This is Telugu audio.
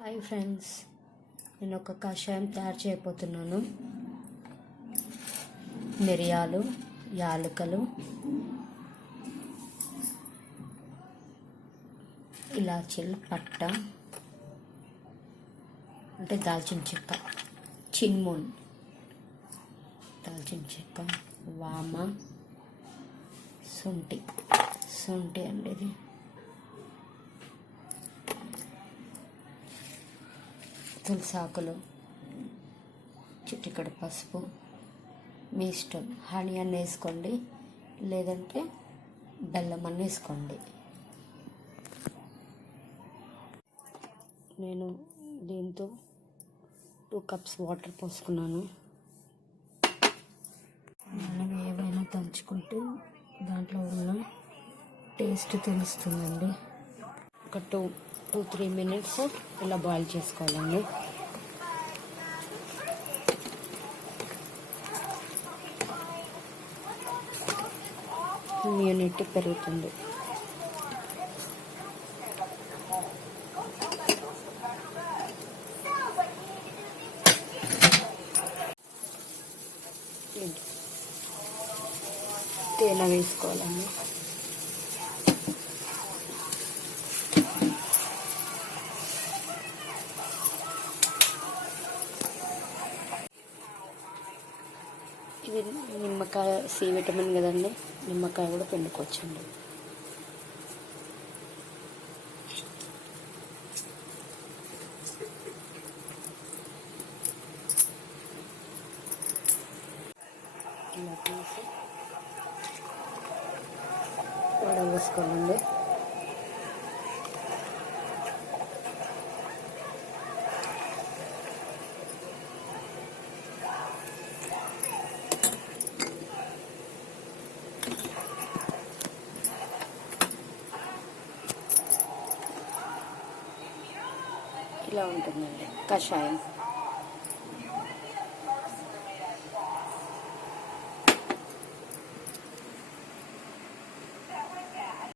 హాయ్ ఫ్రెండ్స్, నేను ఒక కషాయం తయారు చేయబోతున్నాను. మిరియాలు, యాలకులు, ఇలాచీలు, పట్ట అంటే దాల్చిన చెక్క, చిన్మోన్, దాల్చిన చెక్క, వామ, శొంఠి అండి ఇది, తులసాకులు, చిటికెడు పసుపు, మీ ఇష్టం. హనీ అన్న వేసుకోండి, లేదంటే బెల్లం అన్న వేసుకోండి. నేను దీంతో 2 కప్స్ వాటర్ పోసుకున్నాను. మనం ఏవైనా దంచుకుంటే దాంట్లో ఉన్న టేస్ట్ తెలుస్తుందండి. ఒక 2-3 మినిట్స్ ఇలా బాయిల్ చేసుకోవాలండి. ఇమ్యూనిటీ పెరుగుతుంది. తేనె వేసుకోవాలండి. ఇది నిమ్మకాయ సి విటమిన్ కదండి, నిమ్మకాయ కూడా పిండుకోవచ్చండి. ఇలా తీసి వడవేసుకోవాలండి. ఇలా ఉంటుందండి కషాయం.